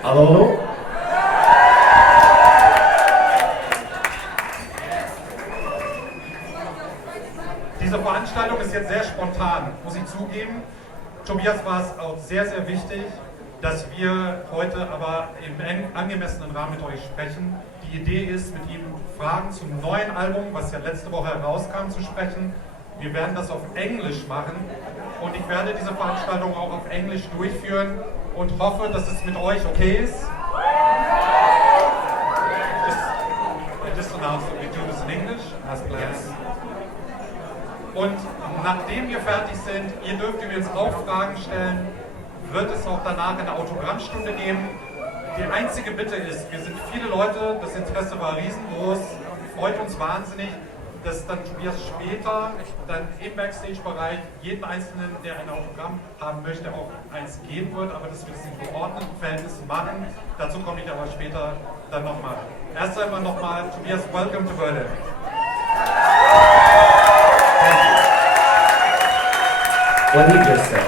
Hallo, hallo. Diese Veranstaltung ist jetzt sehr spontan, muss ich zugeben. Tobias war es auch sehr, sehr wichtig, dass wir heute aber im angemessenen Rahmen mit euch sprechen. Die Idee ist, mit ihm Fragen zum neuen Album, was ja letzte Woche herauskam, zu sprechen. Wir werden das auf Englisch machen und ich werde diese Veranstaltung auch auf Englisch durchführen und hoffe, dass es mit euch okay ist. I just announced that we do this in English, as planned. Und nachdem wir fertig sind, ihr dürft übrigens auch Fragen stellen, wird es auch danach eine Autogrammstunde geben. Die einzige Bitte ist, wir sind viele Leute, das Interesse war riesengroß, freut uns wahnsinnig, dass dann Tobias später dann im Backstage-Bereich jeden Einzelnen, der ein Autogramm haben möchte, auch eins geben wird, aber dass wir das in geordneten Verhältnissen machen. Dazu komme ich aber später dann nochmal. Erst einmal nochmal, Tobias, welcome to Berlin. What he just said.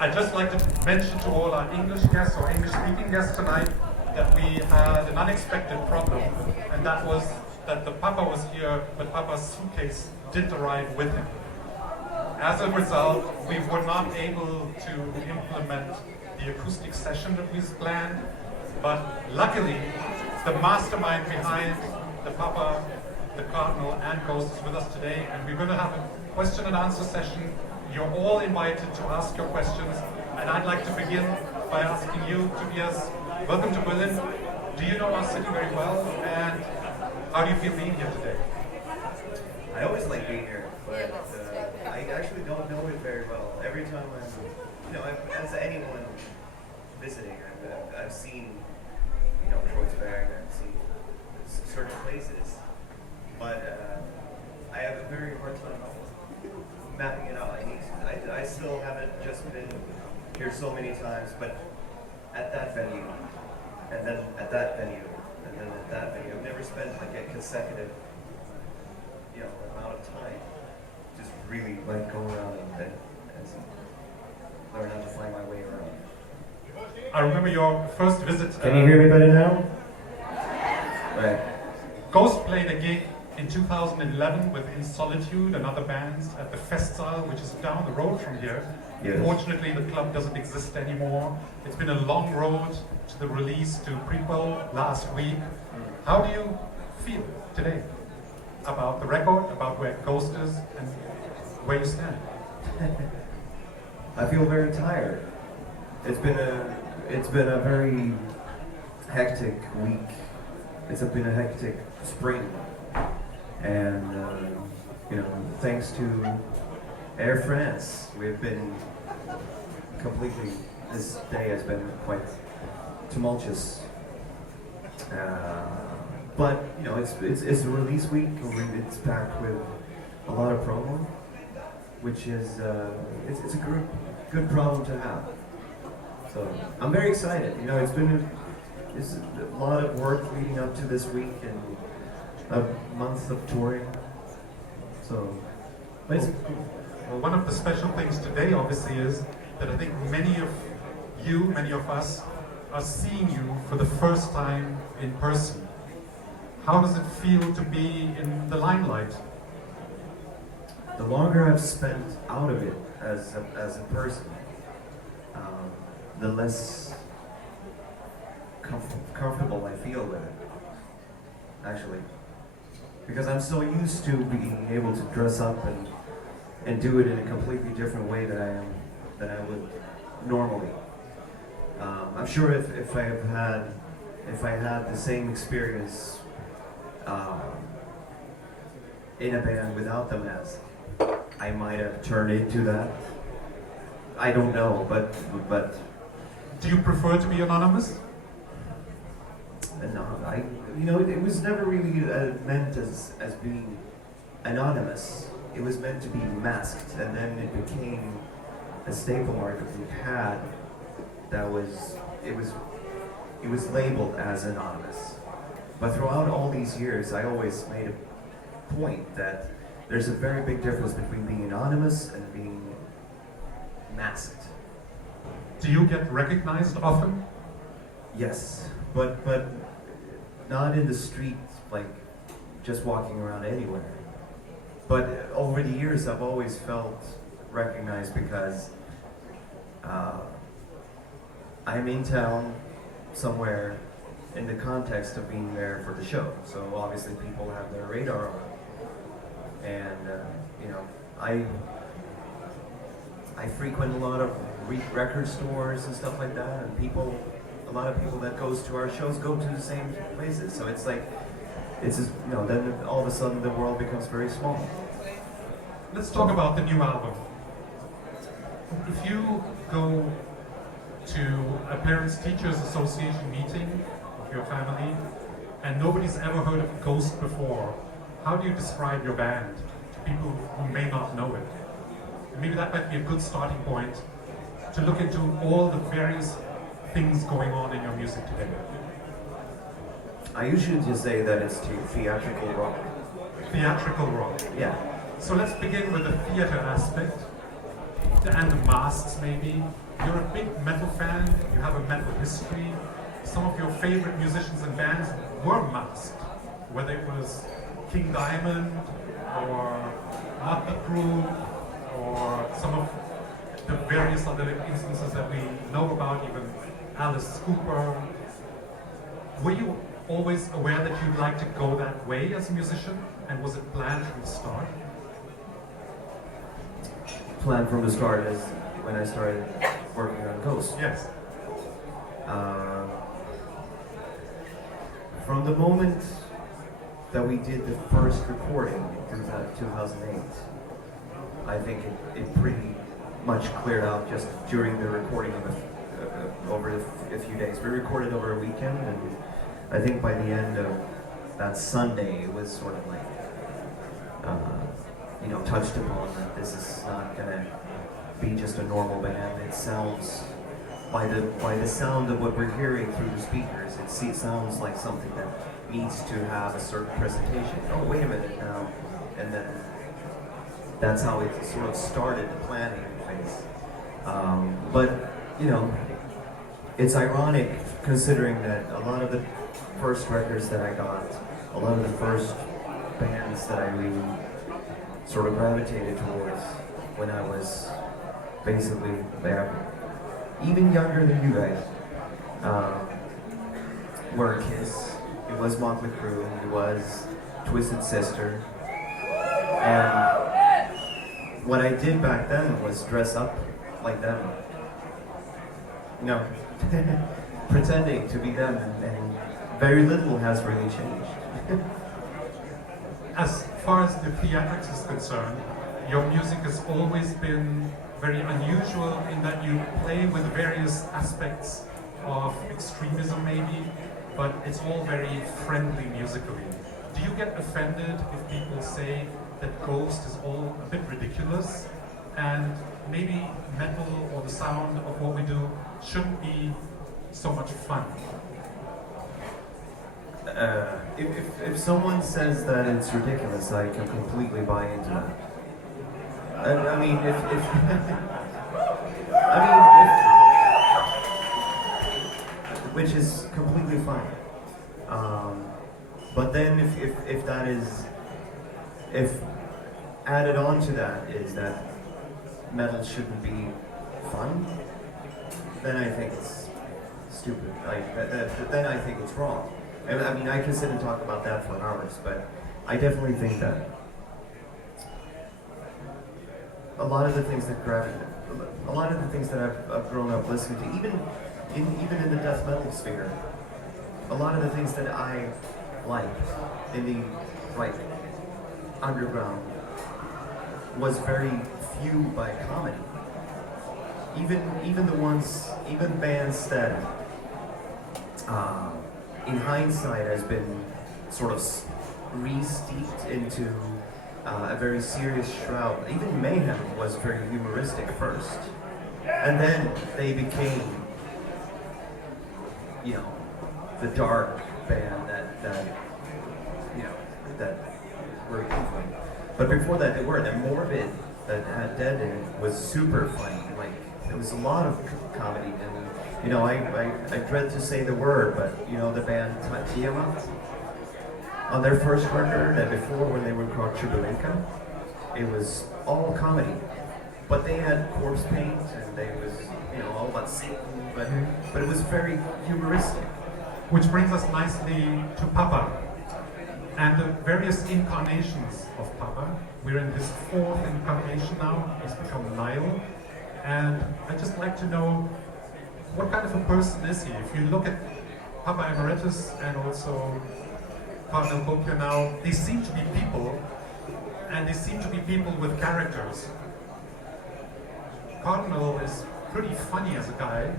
I'd just like to mention to all our English guests or English-speaking guests tonight that we had an unexpected problem, and that was that the Papa was here, but Papa's suitcase didn't arrive with him. As a result, we were not able to implement the acoustic session that we planned, but luckily, the mastermind behind the Papa, the Cardinal, and Ghost is with us today, and we're going to have a question and answer session. You're all invited to ask your questions, and I'd like to begin by asking you, Tobias, welcome to Berlin. Do you know our city very well, and how do you feel being here today? I always like being here, but I actually don't know it very well. Every time as anyone visiting, I've seen, Kreuzberg, I've seen certain places, but I have a very hard time mapping it out. I still haven't just been here so many times, but at that venue, and then at that venue, and then at that venue, I've never spent like a consecutive, amount of time just really like go around and learn how to find my way around. I remember your first visit. Can you hear me better now? Right. Ghost played a gig in 2011 with In Solitude and other bands at the Festsaal, which is down the road from here. Yes. Fortunately, the club doesn't exist anymore. It's been a long road to the release to Prequel last week. How do you feel today about the record, about where Ghost is, and where you stand? I feel very tired. It's been a very hectic week. It's been a hectic spring, and thanks to Air France, we've been completely. This day has been quite tumultuous, but it's a release week. It's packed with a lot of promo, which is it's a good problem to have. So I'm very excited. It's been a lot of work leading up to this week and a month of touring. So, but it's Well, one of the special things today, obviously, is that I think many of us, are seeing you for the first time in person. How does it feel to be in the limelight? the longer I've spent out of it as a person, the less comfortable I feel with it, actually. Because I'm so used to being able to dress up and do it in a completely different way than I would normally. I'm sure if I had the same experience in a band without the mask, I might have turned into that. I don't know, but Do you prefer to be anonymous? no, it was never really meant as being anonymous. It was meant to be masked, and then it became a staple mark that we had. It was labeled as anonymous. But throughout all these years, I always made a point that there's a very big difference between being anonymous and being masked. Do you get recognized often? Yes, but not in the street, like just walking around anywhere. But over the years, I've always felt recognized because I'm in town somewhere in the context of being there for the show. So obviously people have their radar on. And, you know, I frequent a lot of record stores and stuff like that, and a lot of people that goes to our shows go to the same places. So it's like, it's just, you know, then all of a sudden the world becomes very small. Let's talk about the new album. If you go to a Parents-Teachers Association meeting of your family and nobody's ever heard of Ghost before, how do you describe your band to people who may not know it? And maybe that might be a good starting point to look into all the various things going on in your music today. I usually just say that it's theatrical rock. Theatrical rock. Yeah. So let's begin with the theater aspect and the masks maybe. You're a big metal fan, you have a metal history. Some of your favorite musicians and bands were masked, whether it was King Diamond or Motley Crue or some of the various other instances that we know about, even Alice Cooper. Were you always aware that you'd like to go that way as a musician, and was it planned from the start? Planned from the start is when I started working on Ghost. Yes. From the moment that we did the first recording in 2008, I think it pretty much cleared out just during the recording of over a few days. We recorded over a weekend, and I think by the end of that Sunday, it was sort of like, you know, touched upon that this is not gonna be just a normal band. It sounds, by the sound of what we're hearing through the speakers, it sounds like something that needs to have a certain presentation. Oh, wait a minute now. And then that's how it sort of started the planning phase. But, you know, it's ironic considering that a lot of the first records that I got, a lot of the first bands that I really sort of gravitated towards when I was basically even younger than you guys, were Kiss, it was Motley Crue, it was Twisted Sister, and what I did back then was dress up like them. No, pretending to be them, and very little has really changed. As far as the theatrics is concerned, your music has always been very unusual in that you play with various aspects of extremism maybe, but it's all very friendly musically. Do you get offended if people say that Ghost is all a bit ridiculous and maybe metal or the sound of what we do shouldn't be so much fun? If someone says that it's ridiculous, I can completely buy into that. I mean, which is completely fine. But then if that is, if added on to that is that metal shouldn't be fun, then I think it's stupid. Like then I think it's wrong. I mean, I can sit and talk about that for hours, but I definitely think that a lot of the things that I've grown up listening to, even in the death metal sphere, a lot of the things that I liked in the like underground was very fueled by comedy. Even bands that in hindsight has been sort of re-steeped into a very serious shroud. Even Mayhem was very humoristic first, and then they became, you know, the dark band that you know that were But before that, they were. The Morbid that had Dead in it was super funny. Like it was a lot of comedy, and you know, I dread to say the word, but you know the band Tiamat, on their first record and before when they were called Tribulenka, it was all comedy, but they had corpse paint and they was, you know, all about Satan, but it was very humoristic. Which brings us nicely to Papa and the various incarnations of Papa. We're in his fourth incarnation now. He's become Nile. And I'd just like to know, what kind of a person is he? If you look at Papa Emeritus and also Cardinal Copia now, they seem to be people, and they seem to be people with characters. Cardinal is pretty funny as a guy,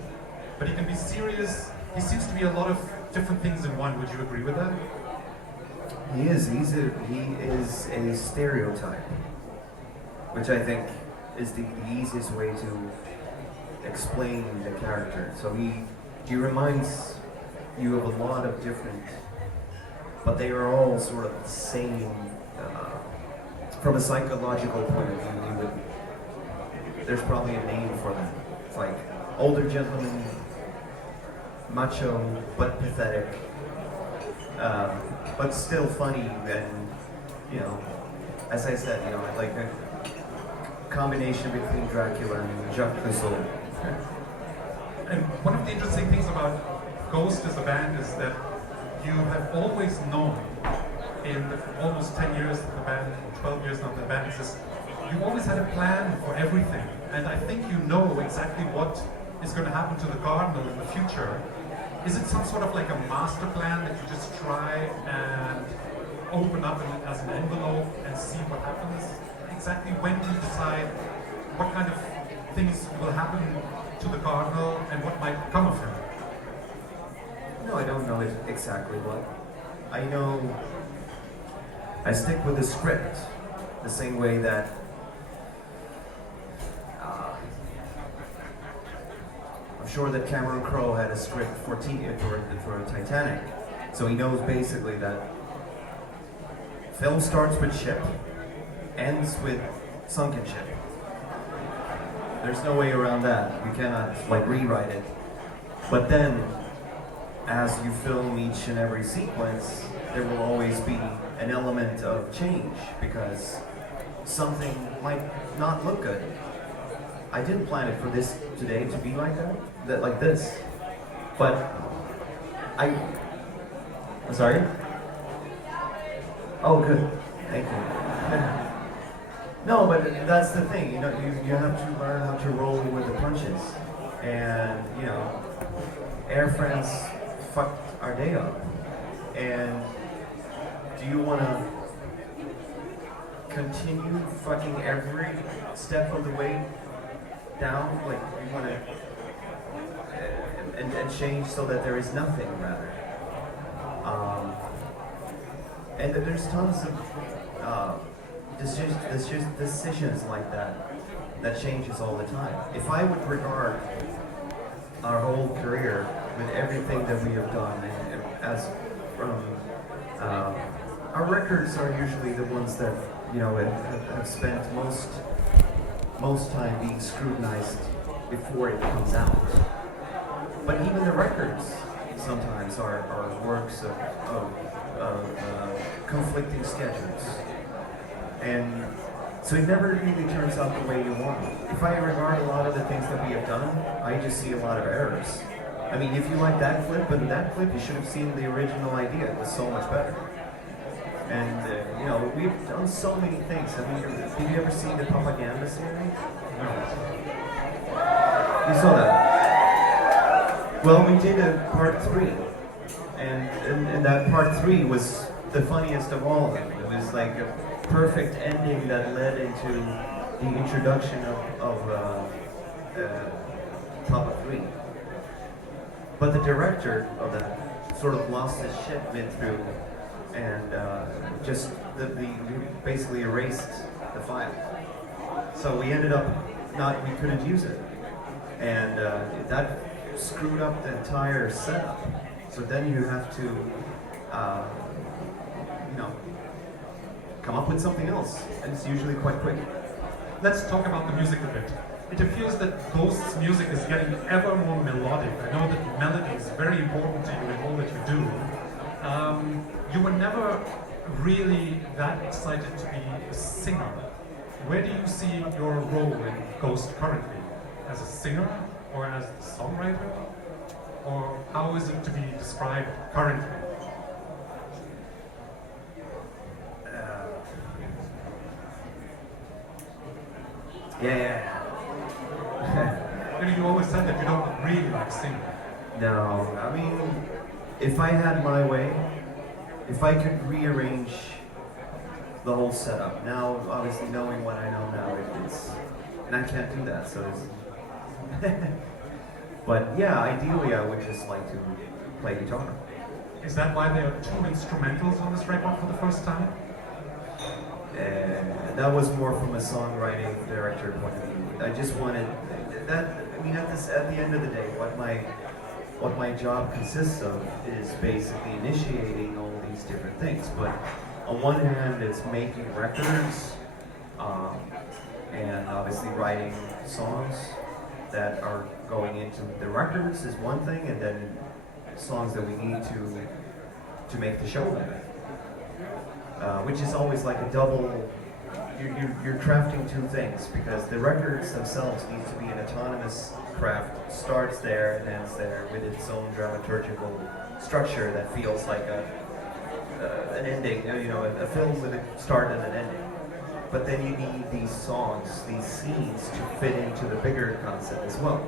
but he can be serious. He seems to be a lot of different things in one. Would you agree with that? He is a stereotype, which I think is the easiest way to explain the character. So he reminds you of a lot of different, but they are all sort of the same. From a psychological point of view, there's probably a name for them. It's like older gentleman, macho but pathetic, but still funny, and you know, as I said, you know, like a combination between Dracula and Jacques Cousteau. And one of the interesting things about Ghost as a band is that you have always known, in the almost 10 years that the band, or 12 years now the band exists, you always had a plan for everything. And I think you know exactly what is going to happen to the Cardinal in the future. Is it some sort of like a master plan that you just try and open up as an envelope and see what happens? Exactly when do you decide what kind of things will happen to the Cardinal and what might come of him? No, I don't know exactly what. I know I stick with the script the same way that I'm sure that Cameron Crowe had a script for Titanic, so he knows basically that film starts with ship, ends with sunken ship. There's no way around that. You cannot like rewrite it. But then, as you film each and every sequence, there will always be an element of change because something might not look good. I didn't plan it for this today to be like that like this. But I'm sorry? Oh, good. Thank you. No, but that's the thing, you know, you have to learn how to roll with the punches. And, you know, Air France fucked our day up. And do you want to continue fucking every step of the way down? Like, you want to and change so that there is nothing, rather. And there's tons of decisions like that changes all the time. If I would regard our whole career with everything that we have done, and as from our records are usually the ones that, you know, have spent most time being scrutinized before it comes out. But even the records sometimes are works of conflicting schedules. And so it never really turns out the way you want. If I regard a lot of the things that we have done, I just see a lot of errors. I mean, if you like that clip and that clip, you should have seen the original idea. It was so much better. And, you know, we've done so many things. Did you ever see the Propaganda series? No. You saw that? Well, we did a part 3. And that part 3 was the funniest of all of them. It was like a perfect ending that led into the introduction of Papa 3. But the director of that sort of lost his shit mid-through and just basically erased the file. So we ended up we couldn't use it. And that screwed up the entire setup. So then you have to, you know, come up with something else. And it's usually quite quick. Let's talk about the music a bit. it appears that Ghost's music is getting ever more melodic. I know that melody is very important to you in all that you do. You were never really that excited to be a singer. Where do you see your role in Ghost currently? As a singer or as a songwriter? Or how is it to be described currently? Yeah. You always said that you don't really like singing. No, I mean, if I had my way, if I could rearrange the whole setup. Now, obviously, knowing what I know now, it's and I can't do that. So, but yeah, ideally, I would just like to play guitar. Is that why there are 2 instrumentals on this record for the first time? That was more from a songwriting director point of view. I just wanted that. I mean, at the end of the day, what my job consists of is basically initiating all these different things. But on one hand, it's making records, and obviously writing songs that are going into the records is one thing, and then songs that we need to make the show better. Which is always like a double. You're crafting 2 things because the records themselves need to be an autonomous craft. Starts there and ends there with its own dramaturgical structure that feels like an ending. You know, a film with a start and an ending. But then you need these songs, these scenes to fit into the bigger concept as well.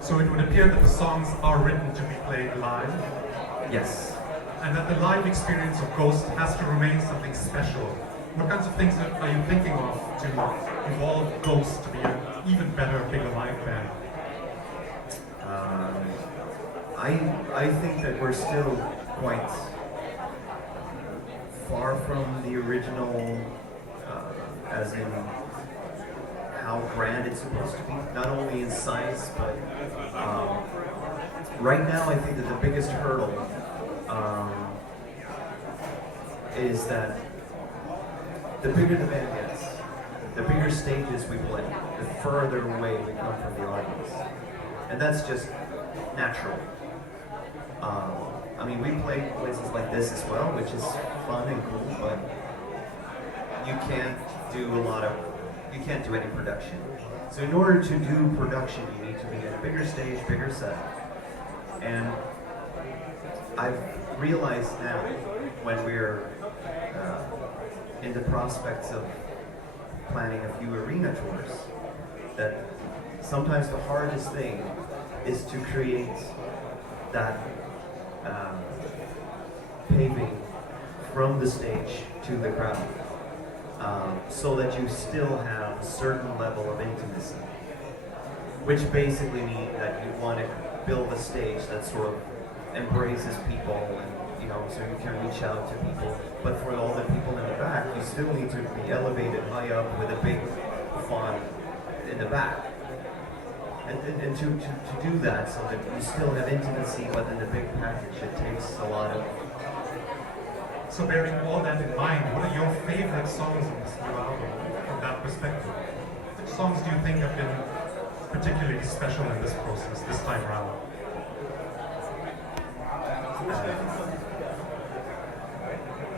So it would appear that the songs are written to be played live. Yes. And that the live experience of Ghost has to remain something special. What kinds of things are you thinking of to evolve Ghost to be an even better, bigger live band? I think that we're still quite far from the original, as in how grand it's supposed to be, not only in size, but right now I think that the biggest hurdle is that the bigger the band gets, the bigger stages we play, the further away we come from the audience. And that's just natural. I mean, we play places like this as well, which is fun and cool, but you can't do any production. So in order to do production, you need to be at a bigger stage, bigger set. And I've realized now, when we're in the prospects of planning a few arena tours, that sometimes the hardest thing is to create that paving from the stage to the crowd, so that you still have a certain level of intimacy, which basically means that you want to build a stage that sort of embraces people, and so you can reach out to people. But for all the people in the back, you still need to be elevated high up with a big font in the back. And to do that, so that you still have intimacy, but in the big package, it takes a lot of. So bearing all that in mind, what are your favorite songs on this new album from that perspective? Which songs do you think have been particularly special in this process, this time around?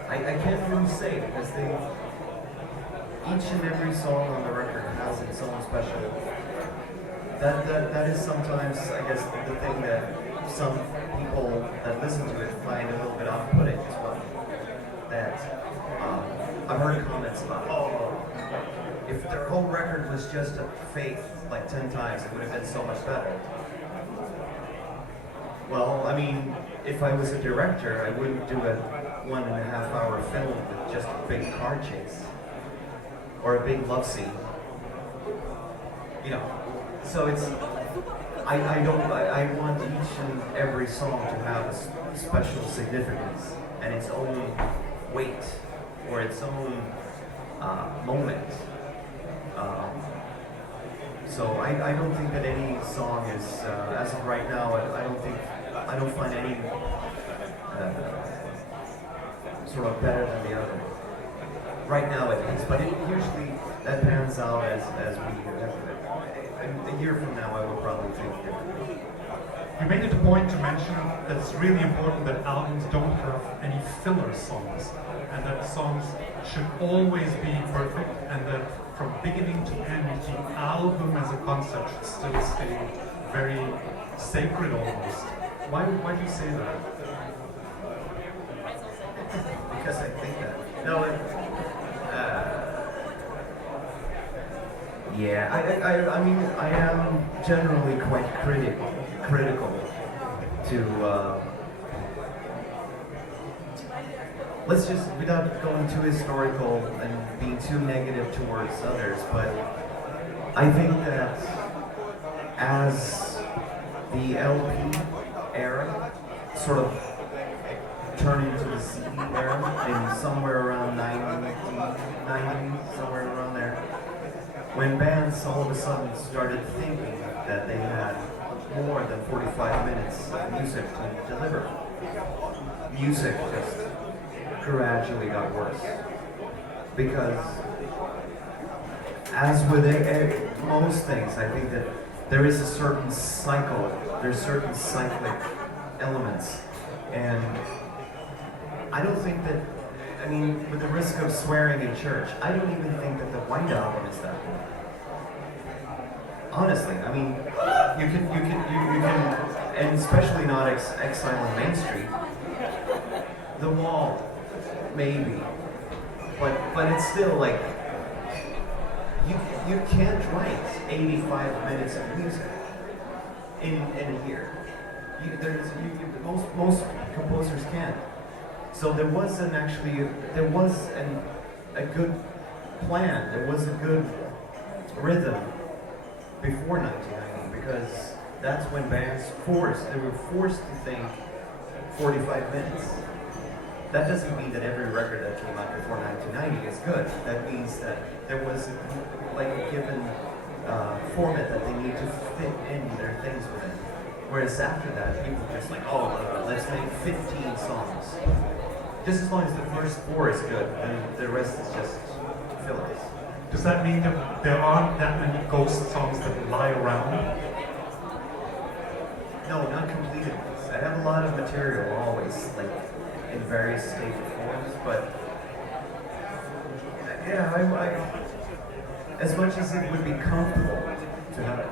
I can't really say, because each and every song on the record has its own special. That is sometimes, I guess, the thing that some people that listen to it find a little bit off-putting as well. That I've heard comments about, if their whole record was just a Faith like 10 times, it would have been so much better. Well, I mean, if I was a director, I wouldn't do a 1.5 hour film with just a big car chase or a big love scene. So it's, I want each and every song to have a special significance and its own weight or its own moment. So I don't think that any song is, as of right now, I don't find any sort of better than the other. Right now at least, but usually that pans out as we a year from now, I would probably think differently. You made it a point to mention that it's really important that albums don't have any filler songs, and that songs should always be perfect, and that from beginning to end, the album as a concept should still stay very sacred almost. Why do you say that? Because I think that. No, yeah, I mean, I am generally quite critical to, let's just, without going too historical and being too negative towards others, but I think that as the LP era sort of turned into the CD era in somewhere around 90, somewhere around there, when bands all of a sudden started thinking that they had more than 45 minutes of music to deliver, music just gradually got worse. Because as with most things, I think that there is a certain cycle, there's certain cyclic elements. And I don't think that, I mean, with the risk of swearing in church, I don't even think that the White Album is that good. Honestly, I mean, you can, and especially not Exile on Main Street. The Wall, maybe, but it's still like, you can't write 85 minutes of music in a year. Most composers can't. So there was a good plan, there was a good rhythm before 1990, because that's when bands they were forced to think 45 minutes. That doesn't mean that every record that came out before 1990 is good. That means that there was a given format that they need to fit in their things within. Whereas after that, people were just like, let's make 15 songs. Just as long as the first 4 is good, and the rest is just fillers. Does that mean that there aren't that many ghost songs that lie around? No, not completed ones. I have a lot of material always, like in various state forms, but yeah, I as much as it would be comfortable to have a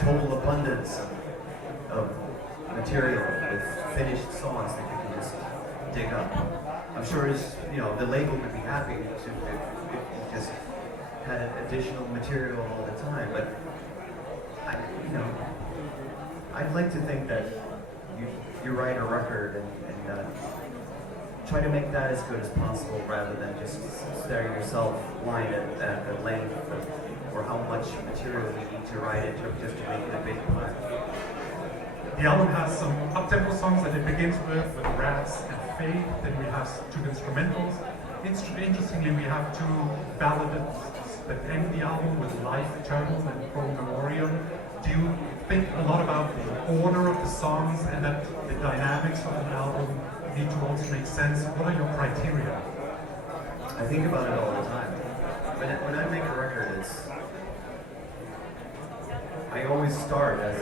total abundance of material with finished songs that you can just dig up. I'm sure the label would be happy if you just had additional material all the time, but I'd like to think that you write a record and try to make that as good as possible, rather than just staring yourself blind at the length or how much material you need to write it just to make it a big part. The album has some up-tempo songs that it begins with Rats and Faith. Then we have 2 instrumentals. Interestingly, we have 2 ballads that end the album with Life Eternal and Pro Memoriam. Do you think a lot about the order of the songs and that the dynamics of an album need to also make sense? What are your criteria? I think about it all the time. When I make a record, I always start as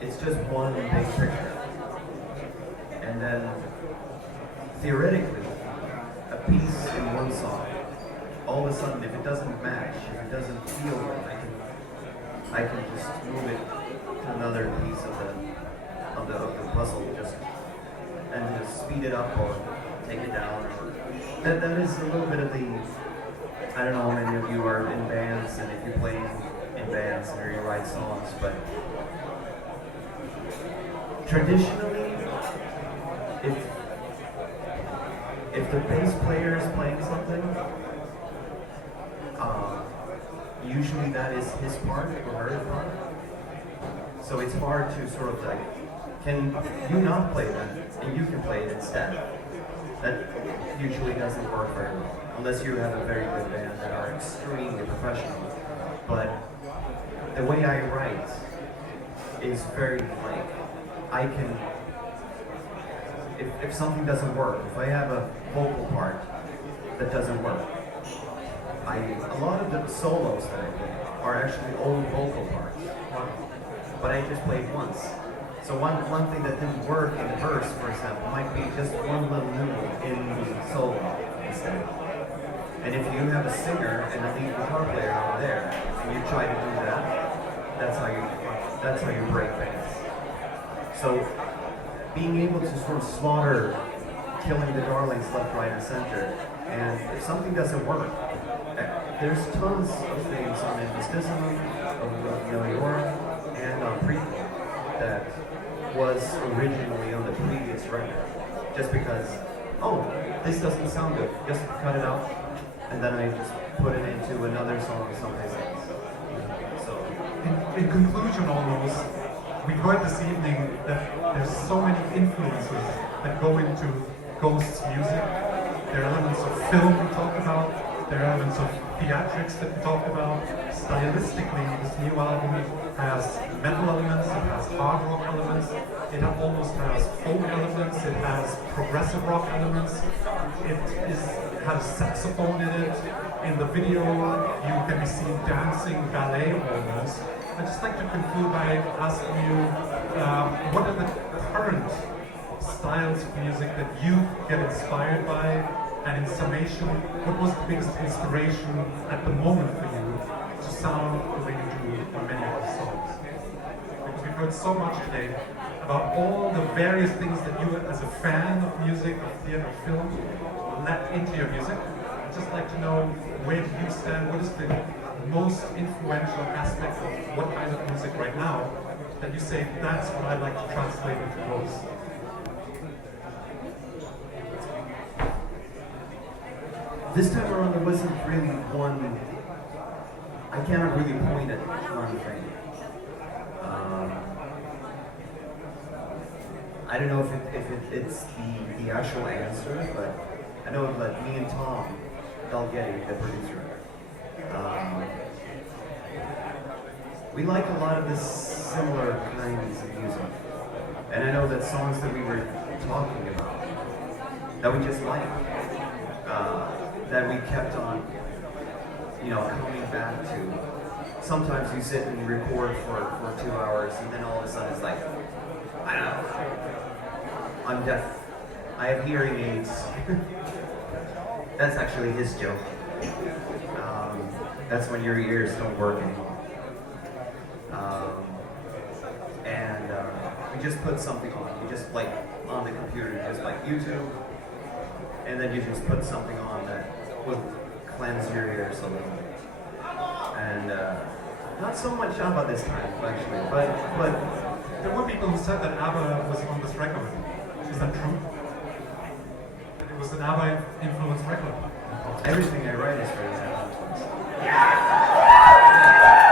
it's just one big picture. And then, theoretically, a piece in one song, all of a sudden, if it doesn't match, if it doesn't feel right, I can just move it to another piece of the puzzle, and just speed it up or take it down. That is a little bit of the, I don't know how many of you are in bands, and if you play in bands or you write songs, but traditionally, if the bass player is playing something, usually that is his part or her part. So it's hard to sort of can you not play that and you can play it instead? That usually doesn't work very well, unless you have a very good band that are extremely professional. But the way I write is very I can, if something doesn't work, if I have a vocal part that doesn't work, a lot of the solos that I play are actually old vocal parts, but I just played once. So one thing that didn't work in the verse, for example, might be just one little noodle in the solo instead. And if you have a singer and a lead guitar player out there, and you try to do that, that's how you break bands. So being able to sort of slaughter, killing the darlings left, right, and center, and if something doesn't work, there's tons of things on Mysticism, of Melior, and on Prequel that was originally on the previous record. Just because, oh, this doesn't sound good, just cut it out, and then I just put it into another song someplace else. So, in conclusion, almost, we heard this evening that there's so many influences that go into Ghost's music. There are elements of film we talked about, there are elements of theatrics that we talked about. Stylistically, this new album has metal elements, it has hard rock elements, it almost has folk elements, it has progressive rock elements, it has saxophone in it. In the video, you can be seen dancing ballet almost. I'd just like to conclude by asking you, what are the current styles of music that you get inspired by? And in summation, what was the biggest inspiration at the moment for you to sound the way you do on many of the songs? Because we've heard so much today about all the various things that you, as a fan of music, of theater, of film, let into your music. I'd just like to know, where do you stand? What is the most influential aspect of what kind of music right now that you say, that's what I'd like to translate into Ghost? this time around there wasn't really one, I cannot really point at one thing. I don't know if it's the actual answer, but I know that me and Tom Dalgetti, the producer, we like a lot of the similar kinds of music. And I know that songs that we were talking about, that we just liked, that we kept on, coming back to. Sometimes you sit and record for 2 hours, and then all of a sudden it's like, I don't know, I'm deaf. I have hearing aids. That's actually his joke. That's when your ears don't work anymore. And we just put something on. You just like on the computer, just like YouTube, and then you just put something on that will cleanse your ears a little bit. And not so much ABBA this time, actually, but there were people who said that ABBA was on this record. Is that true? That it was an ABBA influenced record? Everything I write is very ABBA influenced.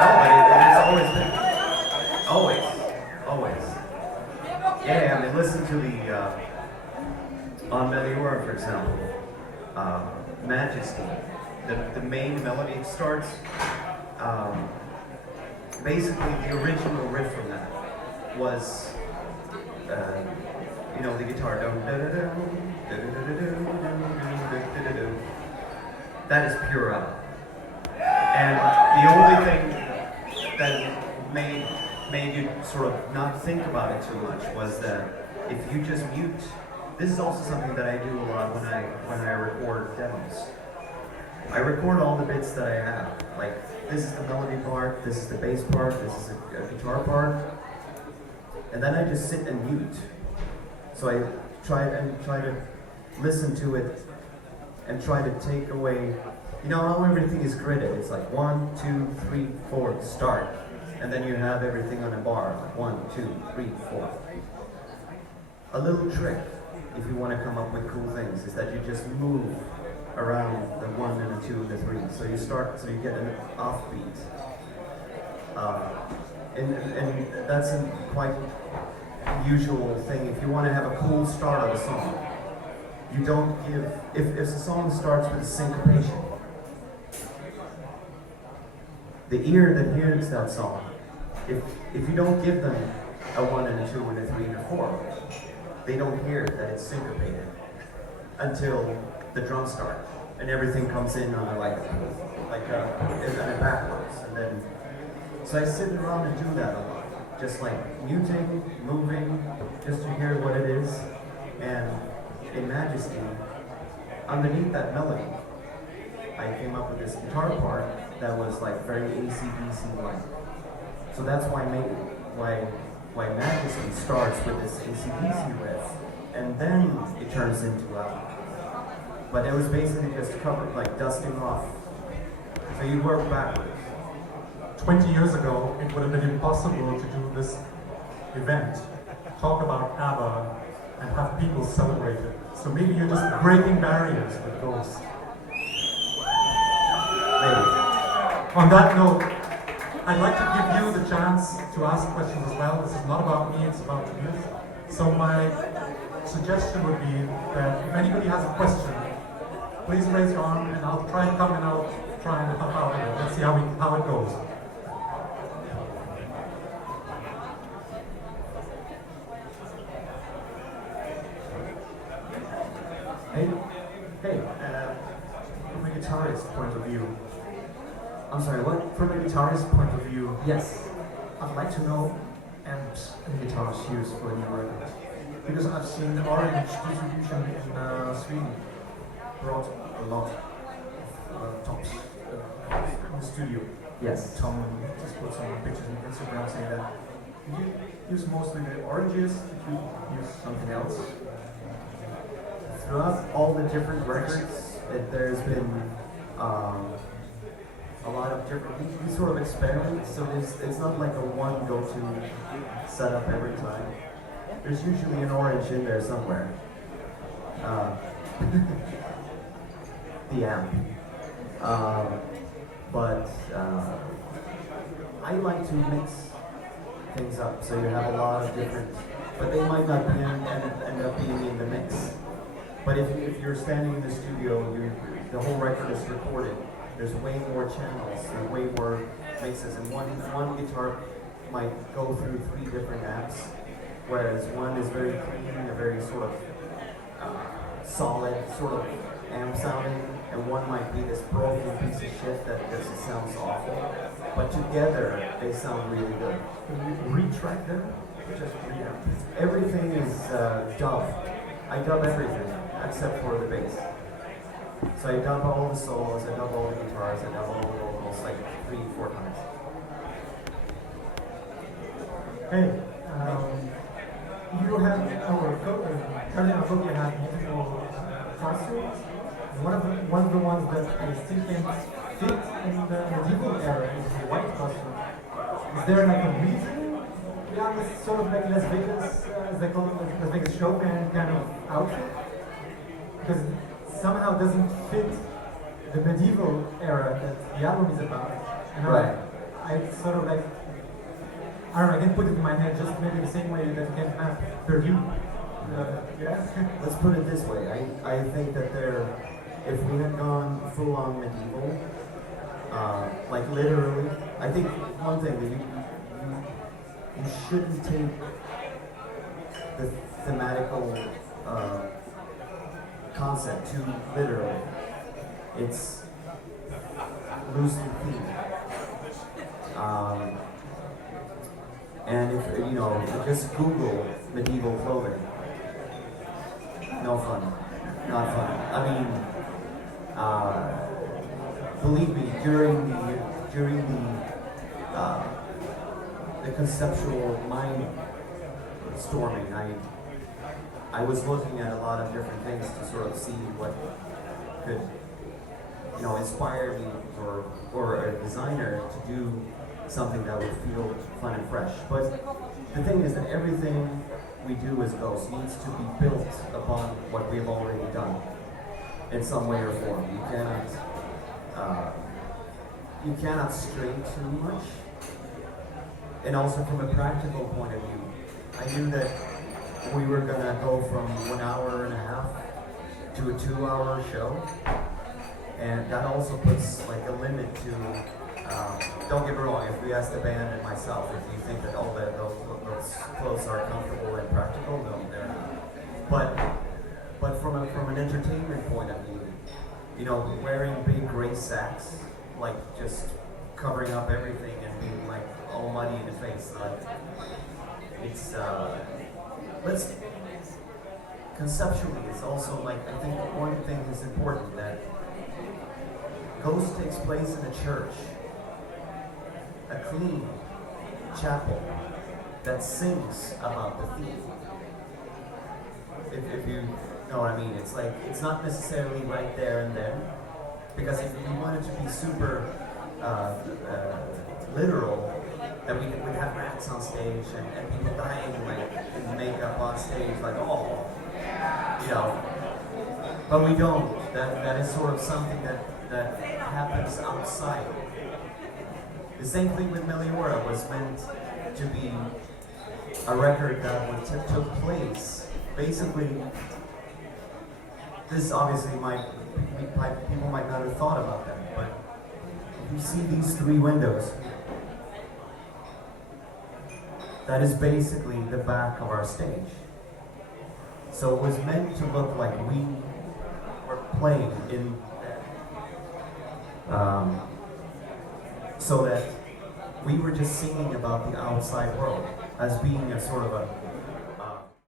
No, but it's always been. Always. Yeah, I mean, listen to the, on Meliora, for example, Majesty, the main melody starts, basically the original riff from that was, the guitar, that is pure ABBA. And the only thing that made you sort of not think about it too much was that if you just mute, this is also something that I do a lot when I record demos. I record all the bits that I have. Like, this is the melody part, this is the bass part, this is a guitar part, and then I just sit and mute. So I try to listen to it and try to take away, how everything is gridded. It's like 1, 2, 3, 4, start. And then you have everything on a bar, like 1, 2, 3, 4. A little trick, if you want to come up with cool things, is that you just move around the 1 and the 2 and the 3. So you get an offbeat. And that's a quite usual thing. If you want to have a cool start of a song, you don't give, if the song starts with a syncopation, the ear that hears that song, if you don't give them a 1 and a 2 and a 3 and a 4, they don't hear that it's syncopated until the drums start. and everything comes in on a backwards, and then so I sit around and do that a lot, just like muting, moving, just to hear what it is, and in Majesty, underneath that melody, I came up with this guitar part that was like very AC/DC like. So that's why Majesty starts with this AC/DC riff, and then it turns into but it was basically just covered, like dusting off. So you work backwards. 20 years ago, it would have been impossible to do this event, talk about ABBA, and have people celebrate it. So maybe you're just breaking barriers with Ghost. Maybe. On that note, I'd like to give you the chance to ask questions as well. This is not about me, it's about you. So my suggestion would be that if anybody has a question, please raise your arm and I'll try and come and I'll try and help out. Let's see how it goes. Hey, from a guitarist point of view. I'm sorry, what? From a guitarist point of view, yes. I'd like to know amps and guitars used for a new record. Because I've seen Orange distribution in Sweden brought a lot of tops in the studio. Yes. Tom just put some pictures on Instagram saying that. Did you use mostly the oranges? Did you use something else? Throughout all the different records, there's been a lot of different, we sort of experiment, so it's not like a one go-to setup every time. There's usually an orange in there somewhere. The amp. But I like to mix things up, so you have a lot of different, but they might not be end up being in the mix. But if you're standing in the studio, the whole record is recorded. There's way more channels and way more mixes, and one guitar might go through 3 different amps, whereas one is very clean, a very sort of solid sort of amp sounding, and one might be this broken piece of shit that just sounds awful. But together, they sound really good. Can you retrack them? Just reamp. Everything is dub. I dub everything except for the bass. So I dub all the solos, I dub all the guitars, I dub all the vocals like 3-4 times. Hey, you have Cardinal Copia has multiple costumes. One of the ones that I still think fit in the medieval era is the white costume. Is there like a reason behind this sort of like Las Vegas, as they call it, Las Vegas show kind of outfit? Because it somehow doesn't fit the medieval era that the album is about. And right. I sort of like, I don't know, I can put it in my head just maybe the same way that you can have perfume. Yeah? Let's put it this way. I think that if we had gone full on medieval, like literally, I think one thing that you shouldn't take the thematical concept too literally. It's loosely themed. And if you just Google medieval clothing, no fun, not fun. I mean, believe me, during the conceptual mind storming, I was looking at a lot of different things to sort of see what could, inspire me or a designer to do something that would feel fun and fresh. But the thing is that everything we do as Ghost needs to be built upon what we've already done in some way or form. You cannot stray too much. And also from a practical point of view, I knew that we were gonna go from 1 hour and a half to a 2-hour show. And that also puts like a limit to, don't get me wrong, if we ask the band and myself, if you think that all those clothes are comfortable and practical, no, they're not. But from an entertainment point of view, you know, wearing big gray sacks, like just covering up everything and being like all muddy in the face. Like it's let's conceptually, it's also like I think one thing is important that Ghost takes place in a church, a clean chapel that sings about the thief. If you know what I mean, it's like it's not necessarily right there and then, because if we wanted to be super literal, that we would have rats on stage and people dying like in makeup on stage, like oh, you know. But we don't. That is sort of something that happens outside. The same thing with Meliora was meant to be a record that took place. Basically, this obviously people might not have thought about that, but if you see these three windows, that is basically the back of our stage. So it was meant to look like we were playing in so that we were just singing about the outside world as being a sort of a